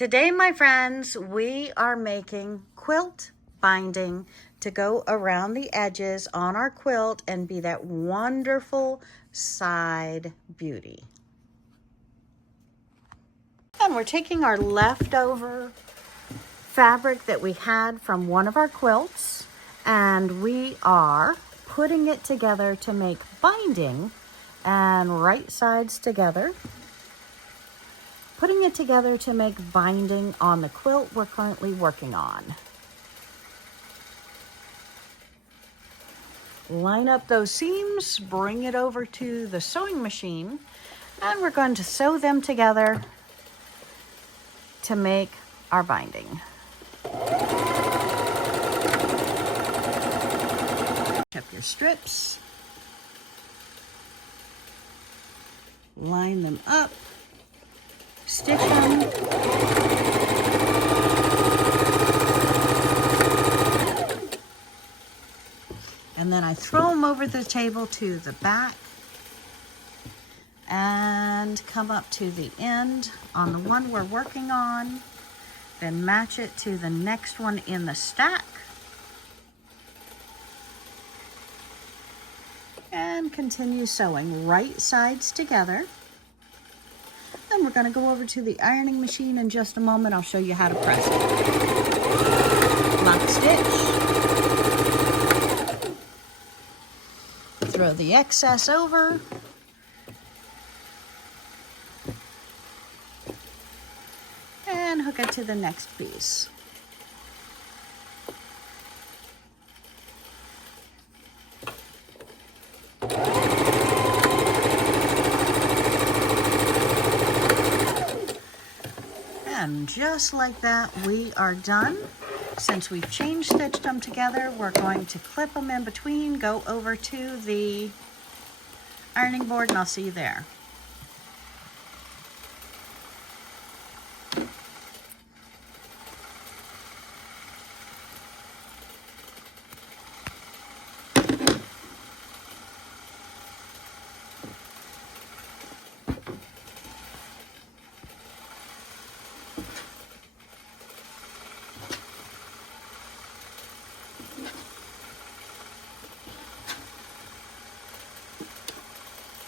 Today, my friends, we are making quilt binding to go around the edges on our quilt and be that wonderful side beauty. And we're taking our leftover fabric that we had from one of our quilts, and we are putting it together to make binding, and right sides together. Putting it together to make binding on the quilt we're currently working on. Line up those seams, bring it over to the sewing machine, and we're going to sew them together to make our binding. Up your strips, line them up, stitch them, and then I throw them over the table to the back and come up to the end on the one we're working on, then match it to the next one in the stack, and continue sewing right sides together. Then we're going to go over to the ironing machine in just a moment. I'll show you how to press it. Lock stitch. Throw the excess over. And hook it to the next piece. And just like that, we are done. Since we've chain stitched them together, we're going to clip them in between, go over to the ironing board, and I'll see you there.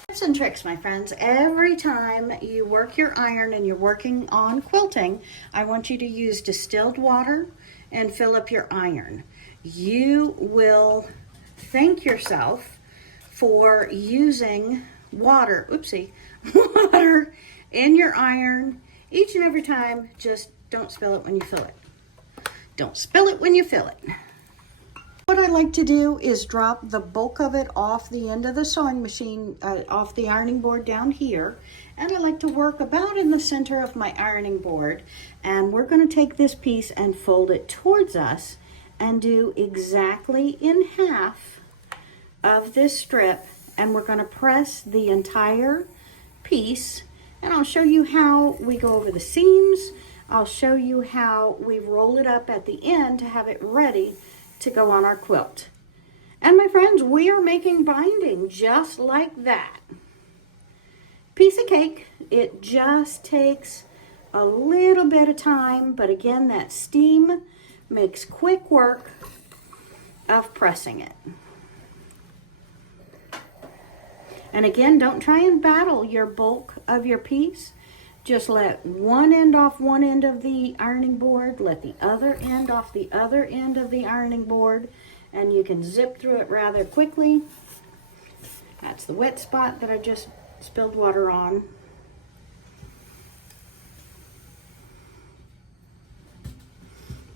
Tips and tricks, my friends. Every time you work your iron and you're working on quilting, I want you to use distilled water and fill up your iron. You will thank yourself for using water, water in your iron each and every time. Just don't spill it when you fill it. Don't spill it when you fill it. What I like to do is drop the bulk of it off the end of the sewing machine, off the ironing board down here. And I like to work about in the center of my ironing board. And we're going to take this piece and fold it towards us and do exactly in half of this strip. And we're going to press the entire piece. And I'll show you how we go over the seams. I'll show you how we roll it up at the end to have it ready to go on our quilt. And my friends, we are making binding just like that. Piece of cake. It just takes a little bit of time, but again, that steam makes quick work of pressing it. And again, don't try and battle your bulk of your piece. Just let one end off one end of the ironing board, let the other end off the other end of the ironing board, and you can zip through it rather quickly. That's the wet spot that I just spilled water on.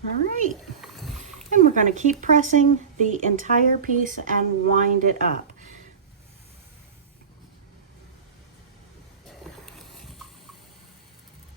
All right, and we're going to keep pressing the entire piece and wind it up.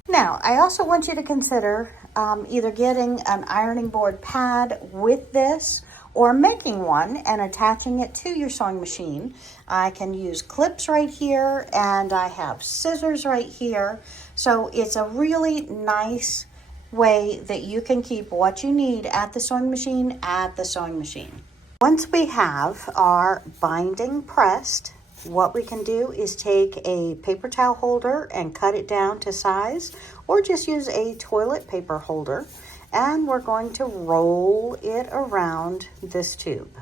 Now, I also want you to consider either getting an ironing board pad with this or making one and attaching it to your sewing machine. I can use clips right here, and I have scissors right here. So it's a really nice way that you can keep what you need at the sewing machine at the sewing machine. Once we have our binding pressed, what we can do is take a paper towel holder and cut it down to size, or just use a toilet paper holder, and we're going to roll it around this tube.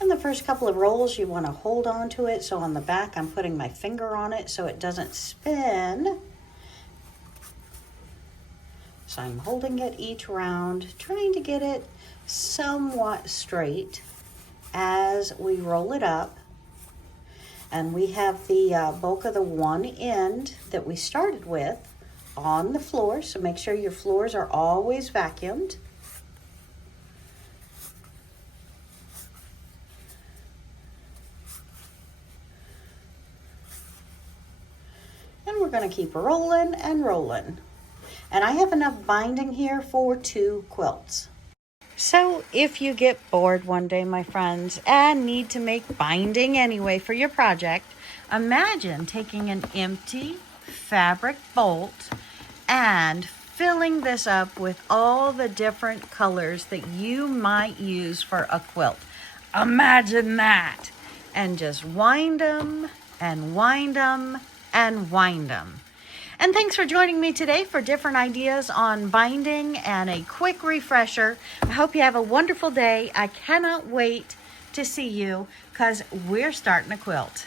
In the first couple of rolls, you want to hold on to it. So on the back, I'm putting my finger on it so it doesn't spin. So I'm holding it each round, trying to get it somewhat straight as we roll it up. And we have the bulk of the one end that we started with on the floor. So make sure your floors are always vacuumed. And we're going to keep rolling and rolling. And I have enough binding here for 2 quilts. So if you get bored one day, my friends, and need to make binding anyway for your project, imagine taking an empty fabric bolt and filling this up with all the different colors that you might use for a quilt. Imagine that! And just wind them and wind them and wind them. And thanks for joining me today for different ideas on binding and a quick refresher. I hope you have a wonderful day. I cannot wait to see you because we're starting a quilt.